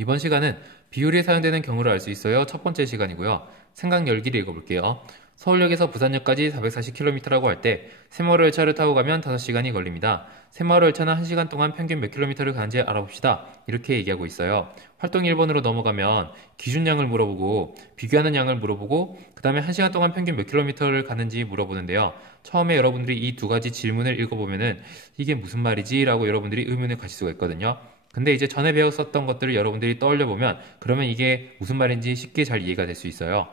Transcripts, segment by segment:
이번 시간은 비율이 사용되는 경우를 알 수 있어요. 첫 번째 시간이고요. 생각 열기를 읽어볼게요. 서울역에서 부산역까지 440km라고 할 때 새마을 열차를 타고 가면 5시간이 걸립니다. 새마을 열차는 1시간 동안 평균 몇 킬로미터를 가는지 알아봅시다. 이렇게 얘기하고 있어요. 활동 1번으로 넘어가면 기준량을 물어보고 비교하는 양을 물어보고 그 다음에 1시간 동안 평균 몇 킬로미터를 가는지 물어보는데요. 처음에 여러분들이 이 두 가지 질문을 읽어보면은 이게 무슨 말이지? 라고 여러분들이 의문을 가질 수가 있거든요. 근데 이제 전에 배웠었던 것들을 여러분들이 떠올려 보면 그러면 이게 무슨 말인지 쉽게 잘 이해가 될 수 있어요.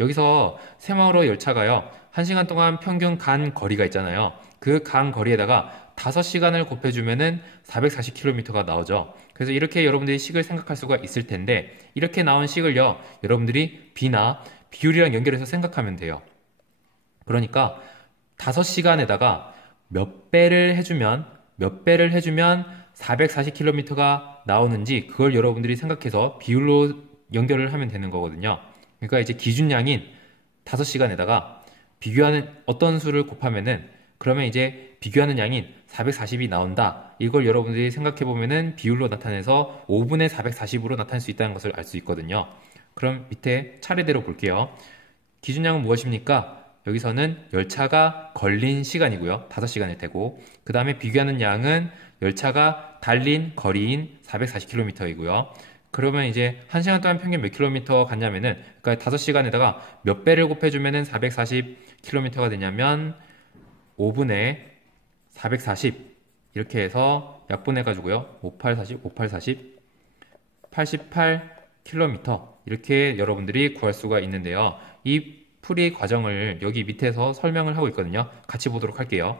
여기서 새마을호 열차가요. 1시간 동안 평균 간 거리가 있잖아요. 그 간 거리에다가 5시간을 곱해주면은 440km가 나오죠. 그래서 이렇게 여러분들이 식을 생각할 수가 있을 텐데 이렇게 나온 식을요. 여러분들이 비나 비율이랑 연결해서 생각하면 돼요. 그러니까 5시간에다가 몇 배를 해주면 440km가 나오는지 그걸 여러분들이 생각해서 비율로 연결을 하면 되는 거거든요. 그러니까 이제 기준량인 5시간에다가 비교하는 어떤 수를 곱하면은 그러면 이제 비교하는 양인 440이 나온다. 이걸 여러분들이 생각해 보면은 비율로 나타내서 5분의 440으로 나타낼 수 있다는 것을 알 수 있거든요. 그럼 밑에 차례대로 볼게요. 기준량은 무엇입니까? 여기서는 열차가 걸린 시간이고요. 5시간일 테고. 그 다음에 비교하는 양은 열차가 달린 거리인 440km이고요. 그러면 이제 1시간 동안 평균 몇 킬로미터 갔냐면은, 그러니까 5시간에다가 몇 배를 곱해주면은 440km가 되냐면, 5분의 440. 이렇게 해서 약분해가지고요. 5840, 5840, 88km. 이렇게 여러분들이 구할 수가 있는데요. 이 풀이 과정을 여기 밑에서 설명을 하고 있거든요. 같이 보도록 할게요.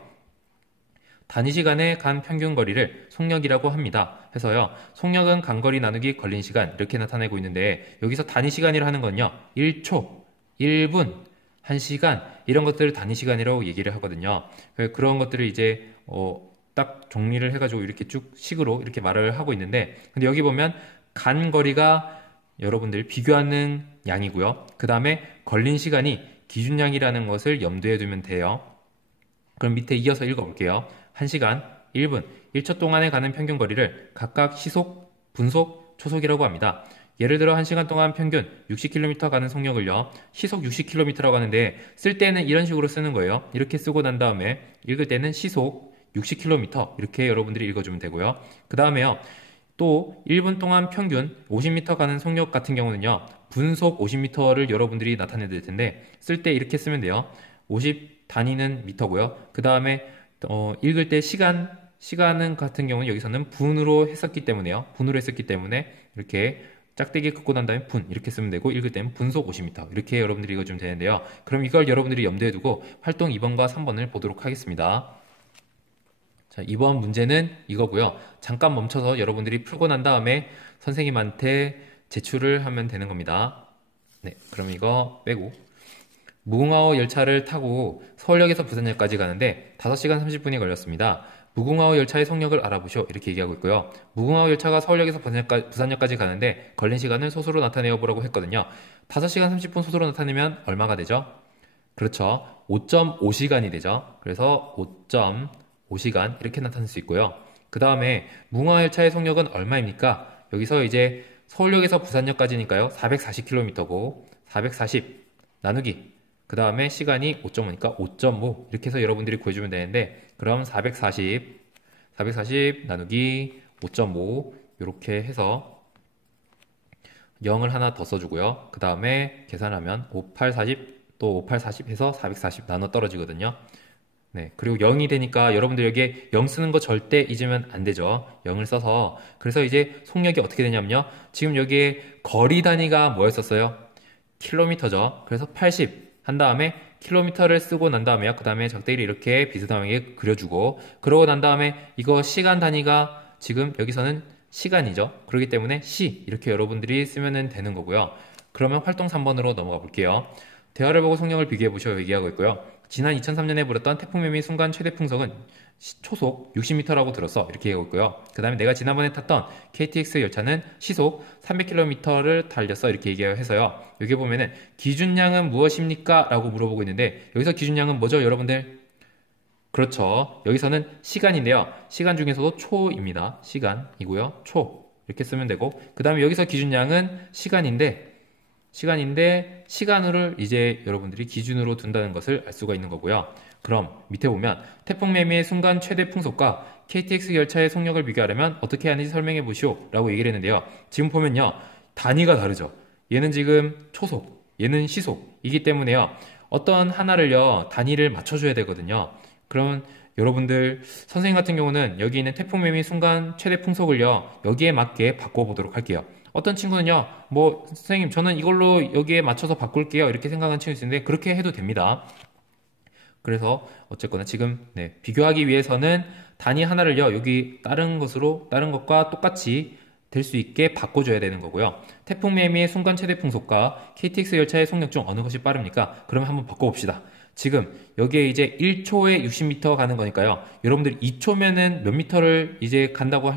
단위 시간에 간 평균 거리를 속력이라고 합니다. 해서요. 속력은 간거리 나누기 걸린 시간 이렇게 나타내고 있는데 여기서 단위 시간이라 하는 건요. 1초, 1분, 1시간 이런 것들을 단위 시간이라고 얘기를 하거든요. 그런 것들을 이제 딱 정리를 해가지고 이렇게 쭉 식으로 이렇게 말을 하고 있는데 근데 여기 보면 간 거리가 여러분들 비교하는 양이고요. 그 다음에 걸린 시간이 기준량이라는 것을 염두에 두면 돼요. 그럼 밑에 이어서 읽어볼게요. 1시간, 1분, 1초 동안에 가는 평균 거리를 각각 시속, 분속, 초속이라고 합니다. 예를 들어 1시간 동안 평균 60km 가는 속력을요. 시속 60km라고 하는데 쓸 때는 이런 식으로 쓰는 거예요. 이렇게 쓰고 난 다음에 읽을 때는 시속 60km 이렇게 여러분들이 읽어주면 되고요. 그 다음에요. 또 1분 동안 평균 50m 가는 속력 같은 경우는요. 분속 50m를 여러분들이 나타내야 될 텐데 쓸 때 이렇게 쓰면 돼요. 50 단위는 미터고요. 그 다음에 읽을 때 시간은 같은 경우는 여기서는 분으로 했었기 때문에요. 분으로 했었기 때문에 이렇게 짝대기 긋고 난 다음에 분 이렇게 쓰면 되고 읽을 때는 분속 50m 이렇게 여러분들이 읽어주면 되는데요. 그럼 이걸 여러분들이 염두에 두고 활동 2번과 3번을 보도록 하겠습니다. 자, 이번 문제는 이거고요. 잠깐 멈춰서 여러분들이 풀고 난 다음에 선생님한테 제출을 하면 되는 겁니다. 네, 그럼 이거 빼고 무궁화호 열차를 타고 서울역에서 부산역까지 가는데 5시간 30분이 걸렸습니다. 무궁화호 열차의 속력을 알아보시오. 이렇게 얘기하고 있고요. 무궁화호 열차가 서울역에서 부산역까지 가는데 걸린 시간을 소수로 나타내어 보라고 했거든요. 5시간 30분 소수로 나타내면 얼마가 되죠? 그렇죠. 5.5시간이 되죠. 그래서 5.5시간 이렇게 나타낼 수 있고요. 그 다음에 무궁화 열차의 속력은 얼마입니까? 여기서 이제 서울역에서 부산역까지니까요. 440km고 440 나누기 그 다음에 시간이 5.5니까 5.5 이렇게 해서 여러분들이 구해주면 되는데 그럼 440 나누기 5.5 이렇게 해서 0을 하나 더 써주고요. 그 다음에 계산하면 5840 또 5840 해서 440 나눠 떨어지거든요. 네, 그리고 0이 되니까 여러분들 여기에 0 쓰는 거 절대 잊으면 안 되죠. 0을 써서 그래서 이제 속력이 어떻게 되냐면요. 지금 여기에 거리 단위가 뭐였었어요? 킬로미터죠. 그래서 80 한 다음에 킬로미터를 쓰고 난 다음에요. 그 다음에 적대기를 이렇게 비스듬하게 그려주고 그러고 난 다음에 이거 시간 단위가 지금 여기서는 시간이죠. 그렇기 때문에 시 이렇게 여러분들이 쓰면 되는 거고요. 그러면 활동 3번으로 넘어가 볼게요. 대화를 보고 속력을 비교해 보셔 얘기하고 있고요. 지난 2003년에 불었던 태풍매미 순간 최대 풍속은 초속 60m라고 들었어. 이렇게 얘기하고 있고요. 그 다음에 내가 지난번에 탔던 KTX 열차는 시속 300km를 달렸어. 이렇게 얘기해서요. 여기 보면은 기준량은 무엇입니까? 라고 물어보고 있는데 여기서 기준량은 뭐죠? 여러분들? 그렇죠. 여기서는 시간인데요. 시간 중에서도 초입니다. 시간이고요. 초. 이렇게 쓰면 되고, 그 다음에 여기서 기준량은 시간으로 이제 여러분들이 기준으로 둔다는 것을 알 수가 있는 거고요. 그럼 밑에 보면 태풍 매미의 순간 최대 풍속과 KTX 열차의 속력을 비교하려면 어떻게 하는지 설명해 보시오 라고 얘기를 했는데요. 지금 보면요, 단위가 다르죠. 얘는 지금 초속, 얘는 시속이기 때문에요, 어떤 하나를요 단위를 맞춰줘야 되거든요. 그러면 여러분들 선생님 같은 경우는 여기 있는 태풍 매미 순간 최대 풍속을요 여기에 맞게 바꿔보도록 할게요. 어떤 친구는요, 뭐 선생님 저는 이걸로 여기에 맞춰서 바꿀게요 이렇게 생각하는 친구 있는데, 그렇게 해도 됩니다. 그래서 어쨌거나 지금 비교하기 위해서는 단위 하나를요 여기 다른 것과 똑같이 될 수 있게 바꿔줘야 되는 거고요. 태풍 매미의 순간 최대 풍속과 KTX 열차의 속력 중 어느 것이 빠릅니까? 그러면 한번 바꿔봅시다. 지금 여기에 이제 1초에 60m 가는 거니까요. 여러분들 2초면은 몇 미터를 이제 간다고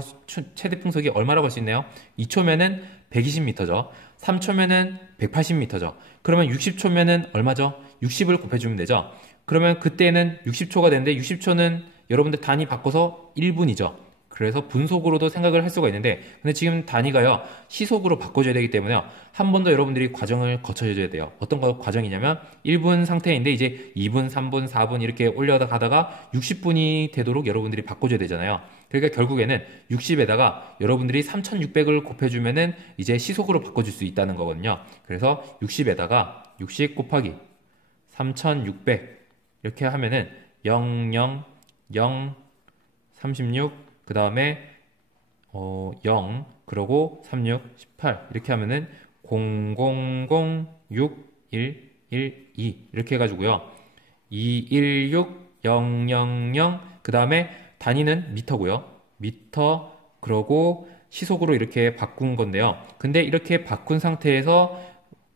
최대 풍속이 얼마라고 할 수 있나요? 2초면은 120m죠. 3초면은 180m죠. 그러면 60초면은 얼마죠? 60을 곱해주면 되죠. 그러면 그때는 60초가 되는데 60초는 여러분들 단위 바꿔서 1분이죠. 그래서 분속으로도 생각을 할 수가 있는데, 근데 지금 단위가요 시속으로 바꿔줘야 되기 때문에 한 번 더 여러분들이 과정을 거쳐줘야 돼요. 어떤 과정이냐면 1분 상태인데 이제 2분, 3분, 4분 이렇게 올려다 가다가 60분이 되도록 여러분들이 바꿔줘야 되잖아요. 그러니까 결국에는 60에다가 여러분들이 3600을 곱해주면은 이제 시속으로 바꿔줄 수 있다는 거거든요. 그래서 60에다가 60 곱하기 3600 이렇게 하면은 0, 0, 0, 36, 그 다음에 0, 그러고 36, 18 이렇게 하면은 00061112 이렇게 해가지고요. 216000, 그 다음에 단위는 미터고요. 미터, 그러고 시속으로 이렇게 바꾼 건데요. 근데 이렇게 바꾼 상태에서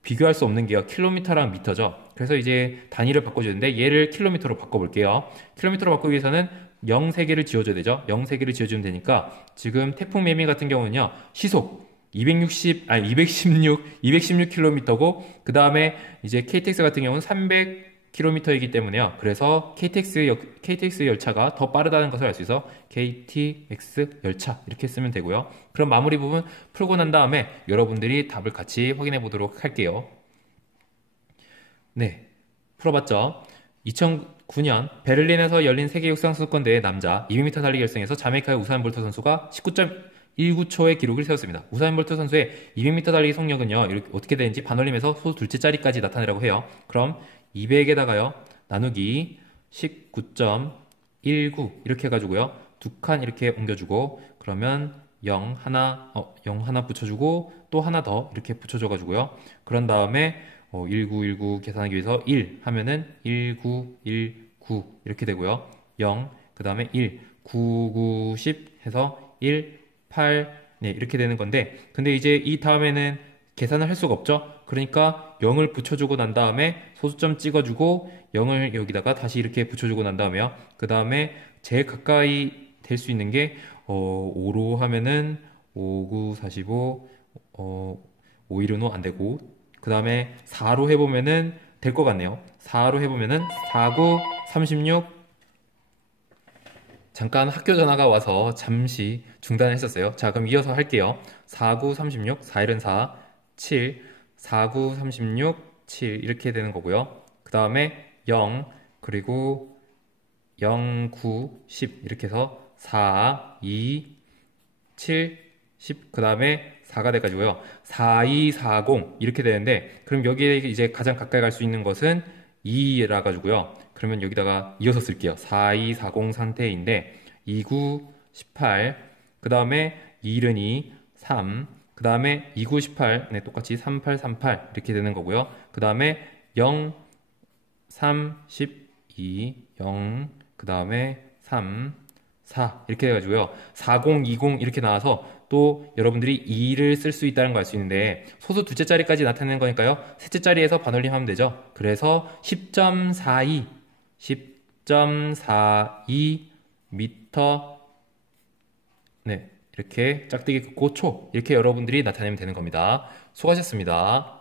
비교할 수 없는 게요, 킬로미터랑 미터죠. 그래서 이제 단위를 바꿔주는데 얘를 킬로미터로 바꿔볼게요. 킬로미터로 바꾸기 위해서는 0 3개를 지워줘야 되죠. 0 3개를 지워주면 되니까 지금 태풍 매미 같은 경우는요 시속 216km고, 그 다음에 이제 KTX 같은 경우는 300km이기 때문에요. 그래서 KTX 열차가 더 빠르다는 것을 알 수 있어 KTX 열차 이렇게 쓰면 되고요. 그럼 마무리 부분 풀고 난 다음에 여러분들이 답을 같이 확인해 보도록 할게요. 네, 풀어봤죠? 2009년 베를린에서 열린 세계 육상 선수권대회 남자 200m 달리기 결승에서 자메이카의 우사인 볼트 선수가 19.19초의 기록을 세웠습니다. 우사인 볼트 선수의 200m 달리기 속력은요 이렇게 어떻게 되는지 반올림에서 소 둘째 자리까지 나타내라고 해요. 그럼 200에다가요 나누기 19.19 이렇게 해가지고요 두 칸 이렇게 옮겨주고, 그러면 0 하나 붙여주고 또 하나 더 이렇게 붙여줘가지고요. 그런 다음에 1919 계산하기 위해서 1 하면은 1919 이렇게 되고요. 0, 그 다음에 1, 9, 9, 10 해서 1, 8, 네, 이렇게 되는 건데, 근데 이제 이 다음에는 계산을 할 수가 없죠. 그러니까 0을 붙여주고 난 다음에 소수점 찍어주고 0을 여기다가 다시 이렇게 붙여주고 난 다음에요. 그 다음에 제일 가까이 될 수 있는 게 5로 하면은 5, 9, 45, 5, 1은 안 되고, 그 다음에 4로 해보면은 될 것 같네요. 4로 해보면은 4, 9, 36. 잠깐 학교 전화가 와서 잠시 중단했었어요. 자, 그럼 이어서 할게요. 4, 9, 36, 4, 1은 4, 7, 4, 9, 36, 7 이렇게 되는 거고요. 그 다음에 0, 그리고 0, 9, 10 이렇게 해서 4, 2, 7, 10, 그 다음에 4가 돼가지고요. 4, 2, 4, 0 이렇게 되는데, 그럼 여기에 이제 가장 가까이 갈 수 있는 것은 2라 가지고요. 그러면 여기다가 이어서 쓸게요. 4, 2, 4, 0 상태인데 2, 9, 18, 그 다음에 2, 1은 2, 3, 그 다음에 2, 9, 18, 네, 똑같이 3, 8, 3, 8 이렇게 되는 거고요. 그 다음에 0, 3, 12, 0, 그 다음에 3, 4 이렇게 해가지고요. 40, 20 이렇게 나와서 또 여러분들이 2를 쓸 수 있다는 걸 알 수 있는데, 소수 둘째 자리까지 나타내는 거니까요. 셋째 자리에서 반올림 하면 되죠. 그래서 10.42 미터, 네, 이렇게 짝대기 긋고 초 이렇게 여러분들이 나타내면 되는 겁니다. 수고하셨습니다.